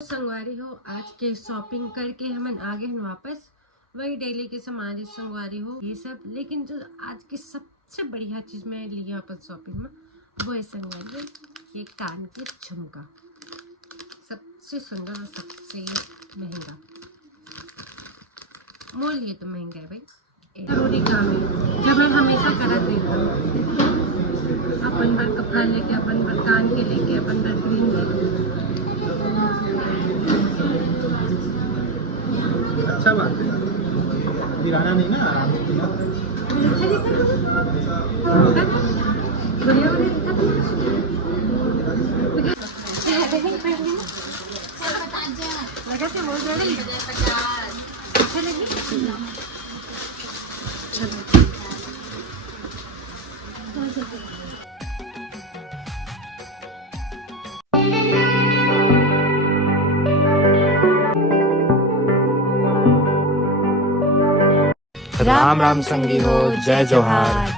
संगवारी हो आज के शॉपिंग करके हम आ गए हैं वापस। वही डेली के सामान संगवारी हो ये सब, लेकिन जो आज की सबसे बढ़िया चीज मैं ली वापस शॉपिंग में वो है संगवारी ये कान के झुमका। सबसे सुंदर और सबसे महंगा, मोल ये तो महंगा है भाई, जरूरी काम है जब मैं हमेशा करत देता हूँ। अपन भर कपड़ा लेके, अपन भर कान के लेके, अपन भर क्रीम लेके। अच्छा बात है, गिराना नहीं ना, आराम से पिला। राम राम संगी हो, जय जोहार।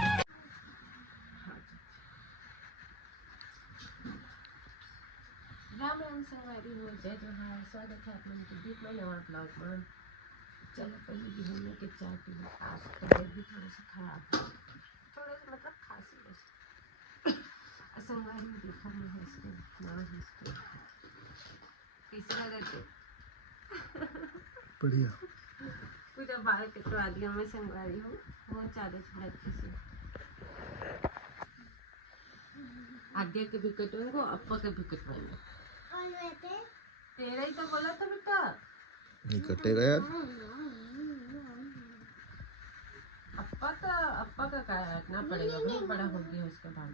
राम राम संगवारी हो, जय जोहार। स्वागत है आप लोगों के बीच में नवा ब्लॉग में। चलो पहले घूमने के चाय पी लो। आज तबीयत भी थोड़ा सा खराब है, थोड़ा सा मतलब खांसी बस। संगवारी में देखा नहीं है इसके नाम है इसके तीसरा रहते बढ़िया पूरा बाल कटवा दिया। मैं संगवारी हूँ, वो चादर छुड़ा से आगे के भी कटवाएंगे, अप्पा के भी कटवाएंगे। तेरा ही तो बोला था बेटा, नहीं कटेगा यार। अप्पा का क्या रखना पड़ेगा भाई, बड़ा हो गया उसका बाल।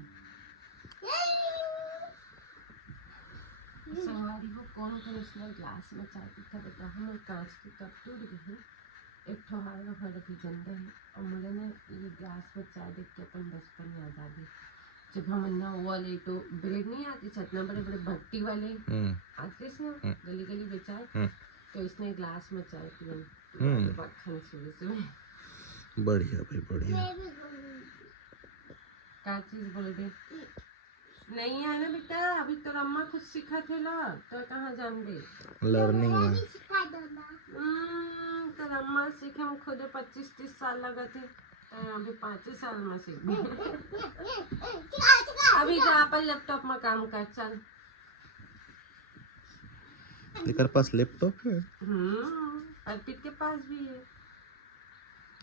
संगवारी हो कौन कौन इसमें ग्लास में चाय पीता बेटा, हम कांच की कप टूट गई। एक ठोहार वाला भी गंदा है, और मुझे ने ये ग्लास में चाय देख के अपन बचपन याद आ गई। जब हम अन्ना वो वाले तो ब्रेड नहीं आती छतना, बड़े बड़े भट्टी वाले आते इसने गली गली बेचाए, तो इसने ग्लास में चाय पी मक्खन सुबह। बढ़िया भाई बढ़िया। क्या चीज बोल दे नहीं है ना बेटा, अभी तो अम्मा कुछ सीखा थे ला, तो कहाँ जान दे लर्निंग में। तो अम्मा सीखे, हम खुद 25-30 साल लगा थे, अभी 5 साल में सीख गए। अभी तो आप लैपटॉप में काम कर चल। तेरे पास लैपटॉप है? अर्पित के पास भी है।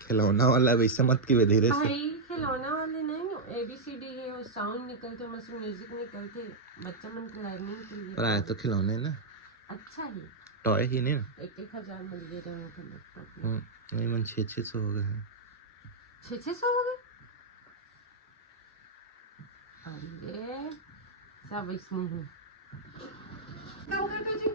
खिलौना वाला वैसे मत की धीरे से भाई खिलौना वाले नहीं, ABCD है और साउंड निकलते, मस्त म्यूजिक निकलते बच्चा मन के लर्निंग के लिए। पर आया तो खिलौने ना, अच्छा है, टॉय ही नहीं ना। 1,000 मिल गए थे। नहीं मन 600 हो गए हैं। 600 हो गए? अरे सब इसमें है। कम कर दो जी।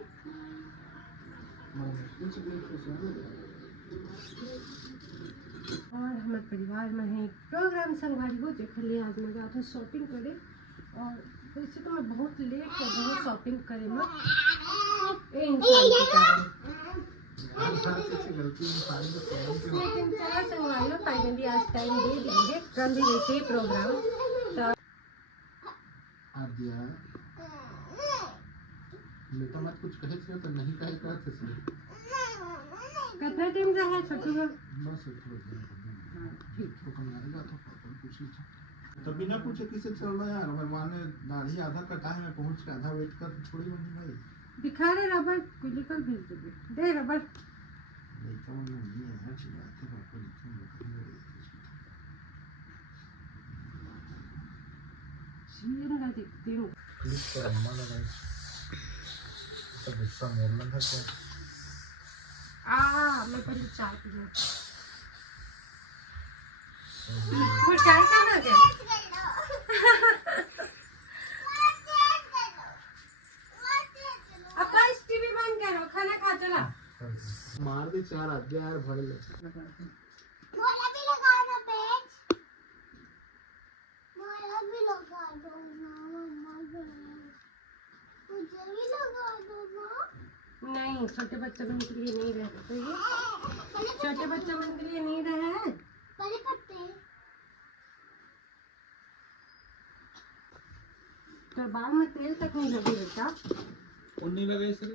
और हमारे परिवार में है प्रोग्राम संगवारी हो, देख लिया आज मैं गया था शॉपिंग करे, और वैसे तो मैं बहुत लेट हो गई शॉपिंग करे में, लेकिन चला संगवारी हो फाइनली आज टाइम दे देंगे। कल भी वैसे ही प्रोग्राम बेटा मत कुछ कहे थे तो नहीं कहे कहते थे। कितना टाइम जा है छोटू का? बस ठीक तो कम आएगा तो कुछ नहीं था। तभी ना पूछे किसे चल रहा है यार, मेहमान ने दाढ़ी आधा कटा है, मैं पहुंच के आधा वेट कर थोड़ी बनी भाई। दिखा रहे रबर क्लिकल भेज दे दे रबर देखता हूं नहीं है अच्छी बात है, आपको सीन देखते हूं प्लीज कर अम्मा ना भाई तो गुस्सा मोड़ना था क्या। मैं पहले चाय पी लूं। कुछ चाय खाना है? अब गाइस टीवी बंद करो, खाना खा चला। मार दे 4 आगे यार भड़ ले। मोला भी लगा दो पेज, मोला भी लगा दो ना मम्मा, मुझे भी लगा दो ना। नहीं छोटे बच्चे बन के लिए नहीं रहता, तो ये छोटे बच्चे बन के लिए नहीं रहा है। बड़े पत्ते तो बाल में तेल तक नहीं लगे बेटा। उन्नी लगे सर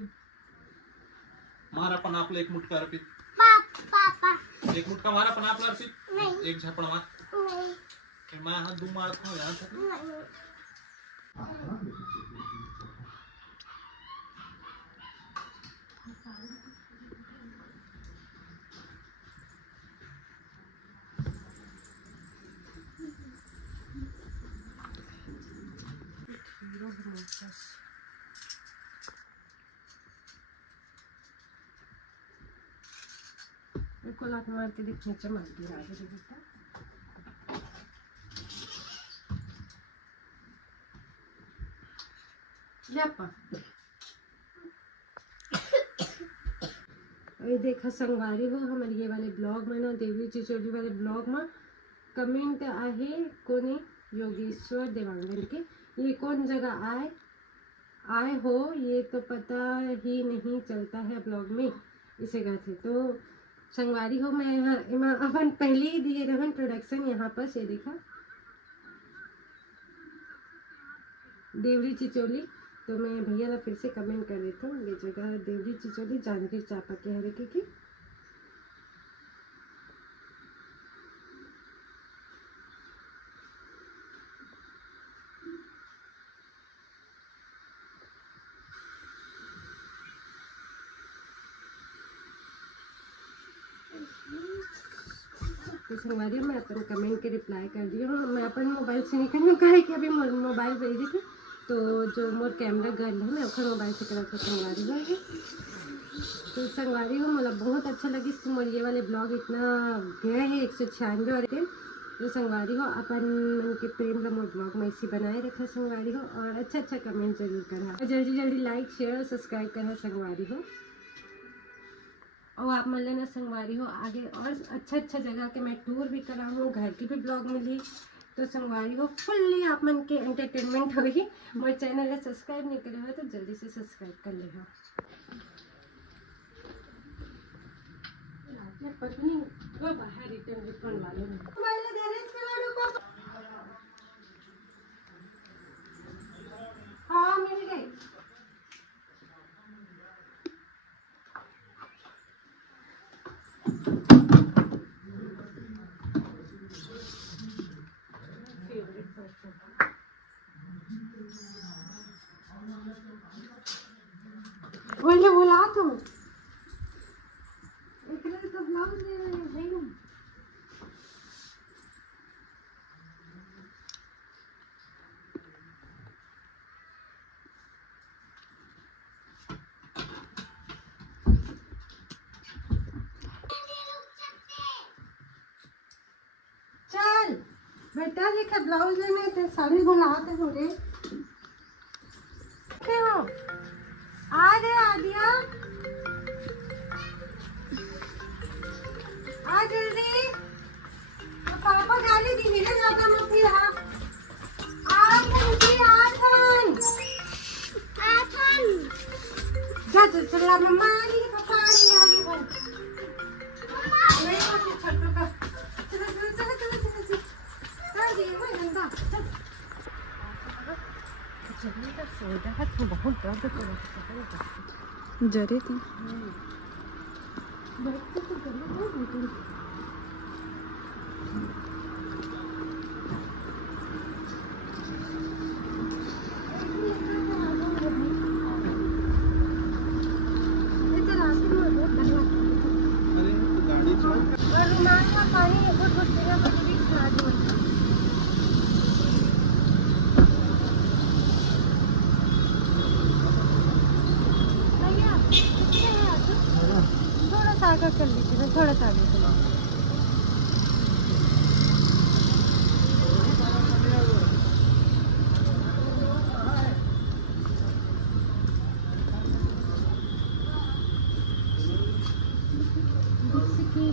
मारा पण आपलं एक मुटका अर्पित पापा एक मुटका मारा पण आपला अर्पित नहीं एक झापड मार नहीं मैं हाथ दू मार खा यार नहीं बिल्कुल आप मार के दिखने चमक दी राजा जी बेटा लेपा अभी देखा संगवारी हो हमारे ये वाले ब्लॉग में ना देवी चिचोली वाले ब्लॉग में कमेंट आहे कोणी योगेश्वर देवांगन के ये कौन जगह आए हो ये तो पता ही नहीं चलता है ब्लॉग में इसे कहते तो संगवारी हो मैं यहाँ अपन पहले ही दिए रहन प्रोडक्शन यहाँ पर से देखा देवरी चिचोली तो मैं भैया ना फिर से कमेंट कर देता हूँ ये जगह देवरी चिचोली जांजगीर चांपा के हरे की तो संगवारी मैं अपन कमेंट के रिप्लाई कर दी हूँ मैं अपन मोबाइल से नहीं करूँ कहा कि अभी मोबाइल भेजी थी तो जो मोर कैमरा गर्ल है मैं अपने मोबाइल से करा था संगवारी हो तो संगवारी हो मतलब बहुत अच्छा लगी मोर ये वाले ब्लॉग इतना गया है 196 और तो संगवारी हो अपन मन के प्रेम मोर ब्लॉग में इसी बनाए रखा संगवारी हो और अच्छा कमेंट जरूर करा और जल्दी लाइक शेयर और सब्सक्राइब करा संगवारी हो और आप मान लेना संगवारी हो आगे और अच्छा जगह के मैं टूर भी करा हूँ घर की भी ब्लॉग मिली तो संगवारी हो फुल्ली आप मन के एंटरटेनमेंट होगी मेरे चैनल को सब्सक्राइब नहीं करे हो तो जल्दी से सब्सक्राइब कर ले हो पत्नी वो बाहर रिटर्न वाले हाँ मिल गए बोले बोला तुम एक तो ब्लाउज ले रहे हैं भाई चल बेटा देखा ब्लाउज लेने थे साड़ी बुलाते हो रे क्यों आ गए आदिया आ जल्दी तो पापा गाली दी मेरे ज्यादा मत फिर आ जल्दी आथन जा चला मम्मा आ रही है पापा आ रही है आगे बढ़ नहीं मुझे छोटू का चलो कर दिए मैं गंदा चल का सोचा है तो बहुत दर्द करो जरे थी बैठते तो गले बहुत होती आगे कर लीजिए मैं थोड़ा सा आगे कर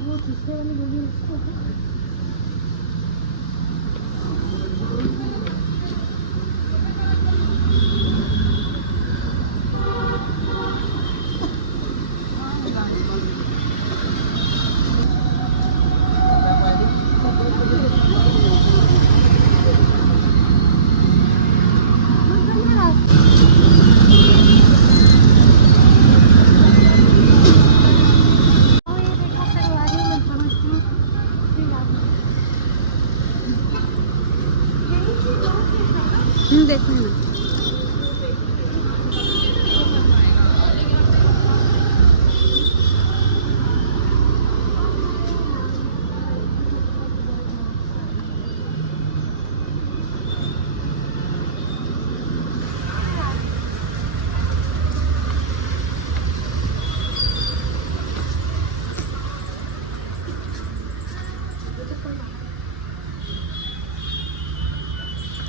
वो पीछे वाली बोली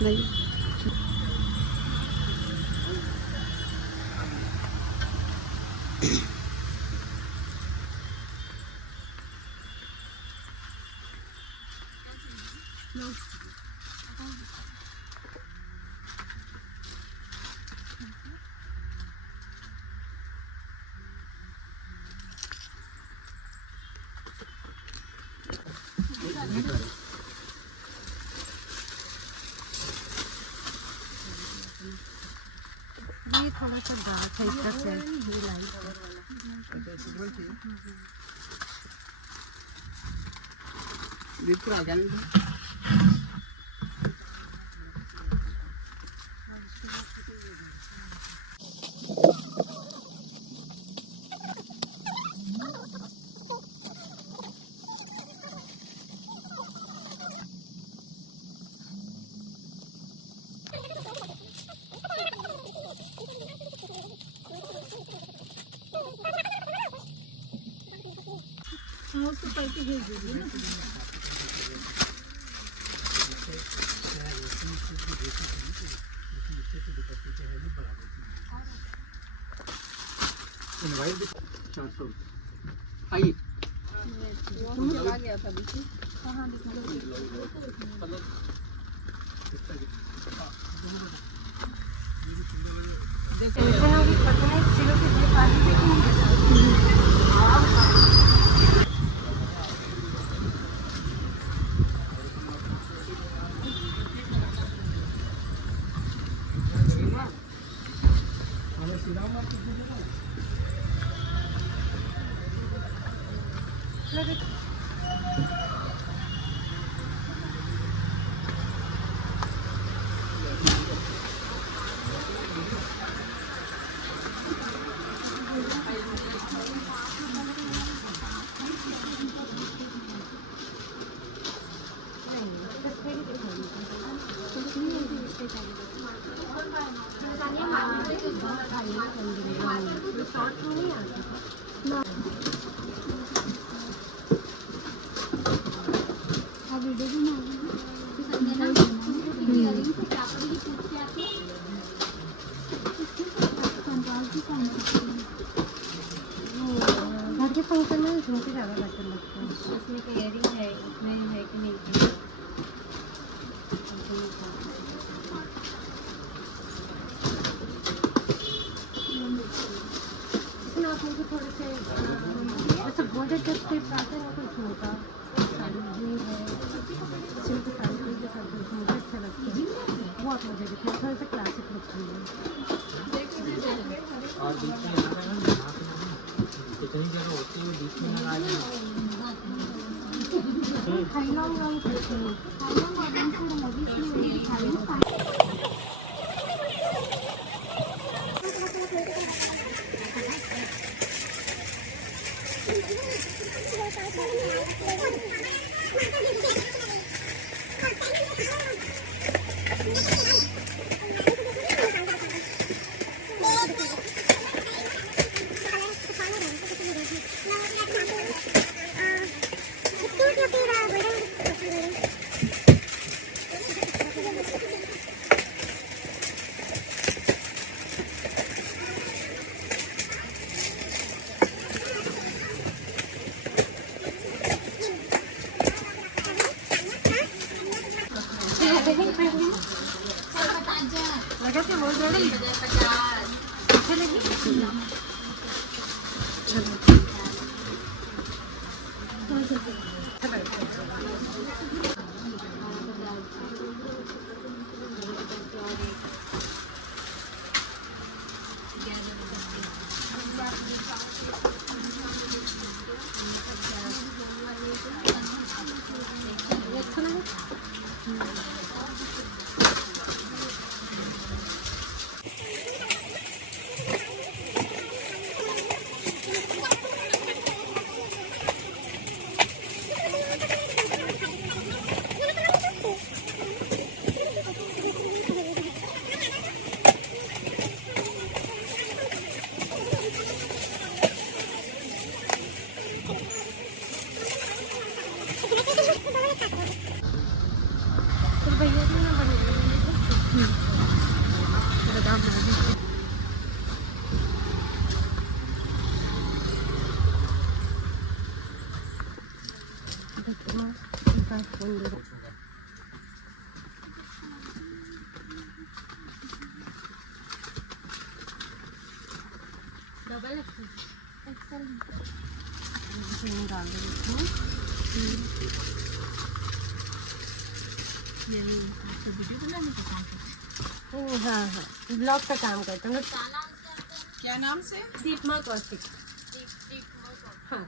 नहीं ये थोड़ा सा डार्क है इसका सेट ये लाइट बिल्कुल आ गया आइए चला गया था घर के फंक्शन में झुमके ज़्यादा बेहतर लगते हैं। इसमें तो इयरिंग है, इसमें है कि नहीं लेकिन आप मुझे थोड़े से जैसे गोल्डन टच के आते हैं तो झुमका साड़ी भी है सिल्क साड़ी के साथ झुमके अच्छा लगता है वो आप मुझे दिखाएं थोड़ा सा क्लासिक लुक चाहिए। और बीच में कितनी जगह होती है बीच में लगा लगा थे बहुत बड़ी अच्छा लगी कस्टमर उनका फ़ोन दे दो। डबल एक्सेल इसमें डाल दो इसमें। ये आपको वीडियो बनाने का काम करते हाँ हाँ ब्लॉग का काम करते हैं। क्या नाम से दीपमा कौशिक। हाँ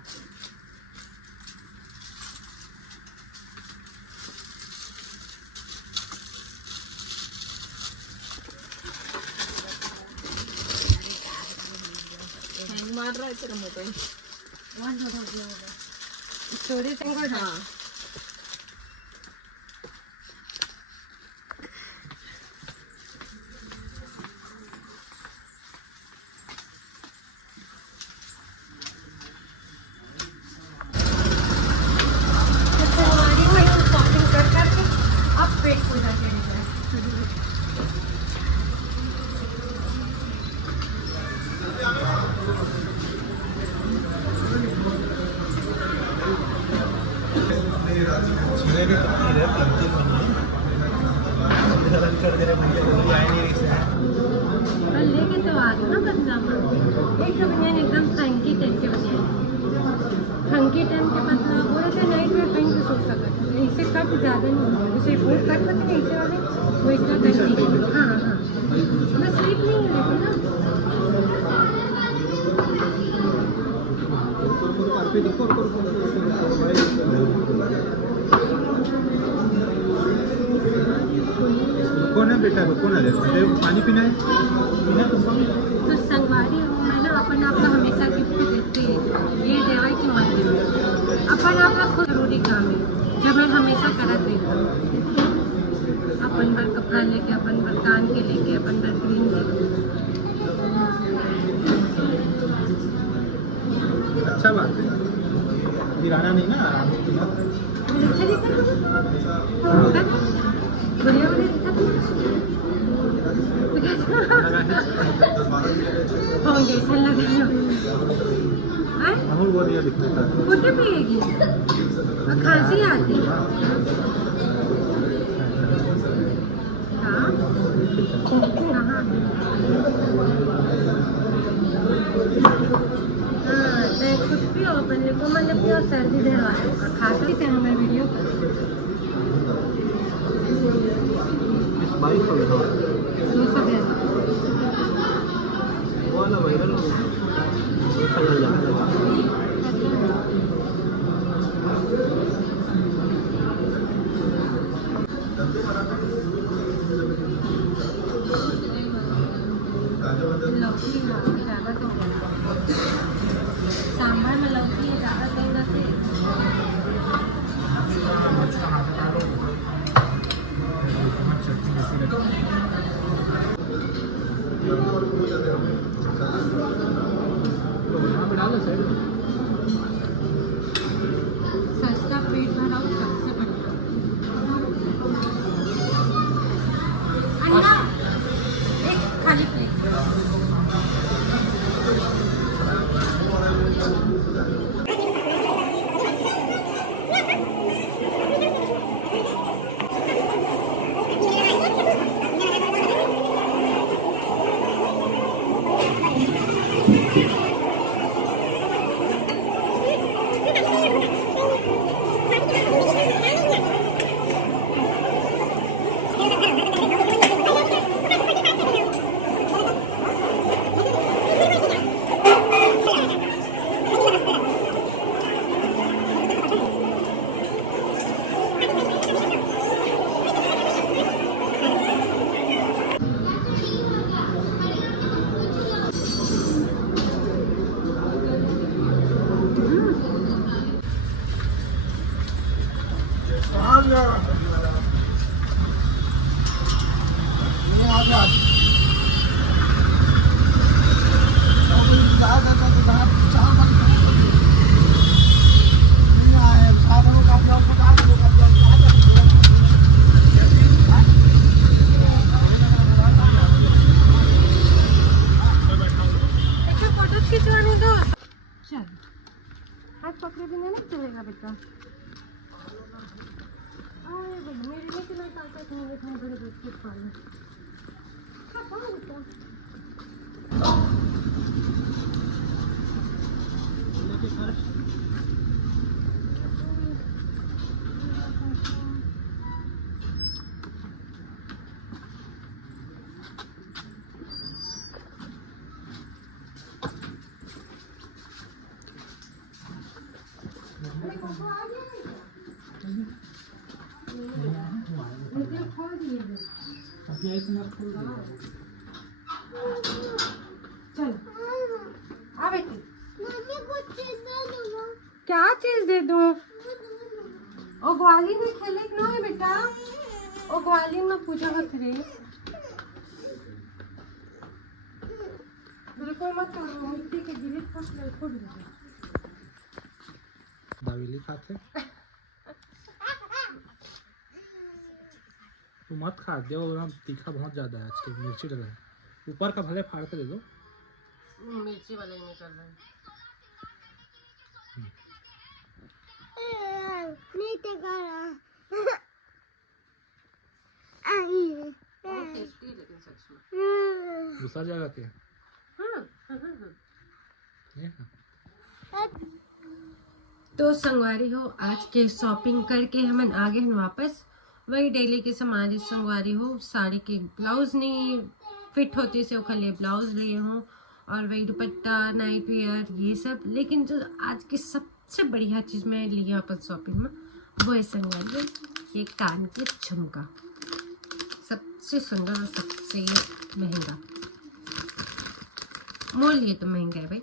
हैंग मार रहा है तेरा मोबाइल स्टोरी सिंगल। हाँ हमारी में शॉपिंग कर करके अब पेट पूजा के लिए लेके तो आ रहा ना बदनामा एक तो बनियान एकदम फंकी टाइप के बनियान फंकी टाइप के पतला बोले थे नाइट में कहीं भी सो सकते थे। इससे कट ज़्यादा नहीं होगा जैसे कोट कट होते हैं ऐसे वाले वो इतना कट नहीं। हाँ हाँ मैं स्लीप नहीं है लेकिन कौन है बेटा कौन है पानी पीना है तुमको तो संगवारी में ना अपन आपका हमेशा गिफ्ट देते हैं। ये देवाई की मंदिर में अपन आपका खुद जरूरी काम है जब मैं हमेशा करत देता हूँ। अपन पर कपड़ा लेके अपन पर कान के लेके अपन पर क्रीम लेके अच्छा बात है गिराना नहीं ना आराम से अच्छा दिखा बढ़िया बढ़िया फाउंडेशन लगाना है अमूल बहुत बढ़िया दिखता है फुटे पिएगी और खांसी आती है। हाँ हाँ तो कुछ भी हो अपन को मतलब कि और सर्दी देर वाले खांसी से हमें वीडियो कर बाइक पर लगा 200 देर वो वाला वायरल हो लौकी ज़्यादा तो सांभर में लौकी ज़्यादा तो ना से सस्ता पेट भरा सबसे बढ़िया अन्ना एक खाली प्लेट हाथ पकड़े बिना नहीं चलेगा बेटा। अरे भाई मेरे लिए इतना ताकत नहीं है इतने बड़े बच्चे पाले। हाँ पाओ तो लेकिन खोल दिए हैं। चल आ बेटी मम्मी कुछ चीज़ दे दो। क्या चीज दे दूं? ओ ग्वाली में खेले ना है बेटा। ओ ग्वाली में पूजा मत रे। बिल्कुल मत करो मिट्टी के गिरे फसल फूट गए। दावेली खाते तू मत खा दे, ना तीखा बहुत ज़्यादा है, आज मिर्ची डला है। ऊपर का भले फाड़ के दे दो। मिर्ची वाले नहीं कर रहे नहीं तो करा। बहुत टेस्टी लेकिन सच में। दूसरा जगह के ये हाँ। तो संगवारी हो आज के शॉपिंग करके हम आ गए हैं वापस। वही डेली के सामान संगवारी हो, साड़ी के ब्लाउज नहीं फिट होते से खाली ब्लाउज लिए हूँ और वही दुपट्टा नाइट वेयर ये सब। लेकिन जो आज की सबसे बढ़िया चीज़ मैं ली हूँ अपन शॉपिंग में वो है संगवारी ये कान के झुमका। सबसे सुंदर और सबसे महंगा, मोल लिए तो महंगा है भाई।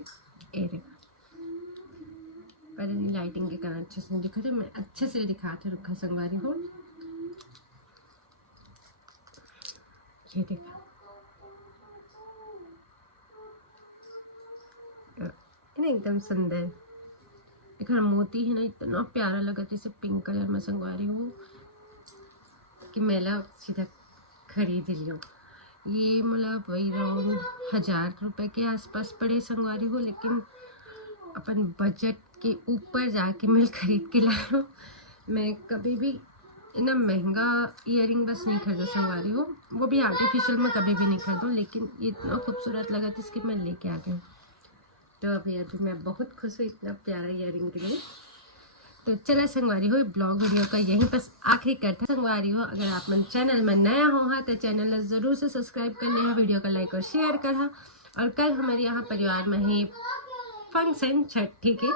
एरे पहले नहीं लाइटिंग के कारण अच्छे से नहीं दिखा था, मैं अच्छे से दिखाते रखा संगवारी हो। ये देखा ना एकदम सुंदर। एक मोती है ना इतना प्यारा लगा जैसे पिंक कलर में संगवारी हो कि मेला सीधा खरीद लियो। ये मतलब वही अराउंड 1000 रुपये के आसपास पड़े संगवारी हो, लेकिन अपन बजट के ऊपर जाके मैं खरीद के लाया हूँ। मैं कभी भी इतना महंगा ईयरिंग बस नहीं खरीदा संगवारी हो, वो भी आर्टिफिशियल में कभी भी नहीं खरीदूँ, लेकिन ये इतना खूबसूरत लगा था इसके मैं लेके आ गई। तो अभी मैं बहुत खुश हूँ इतना प्यारा ईयरिंग के लिए। तो चला संगवारी हो ब्लॉग वीडियो का यहीं बस आखिरी करता है। संगवारी हो अगर आप मन चैनल में नया हो तो चैनल ज़रूर से सब्सक्राइब कर ले, वीडियो का लाइक और शेयर करा। और कल हमारे यहाँ परिवार में है फंक्शन छठ, ठीक है,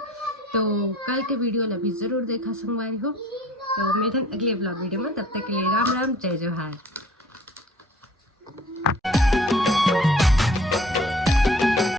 तो कल के वीडियो अभी ज़रूर देखा संगवारी हो। तो मिलते हैं अगले ब्लॉग वीडियो में, तब तक के लिए राम राम जय जोहार।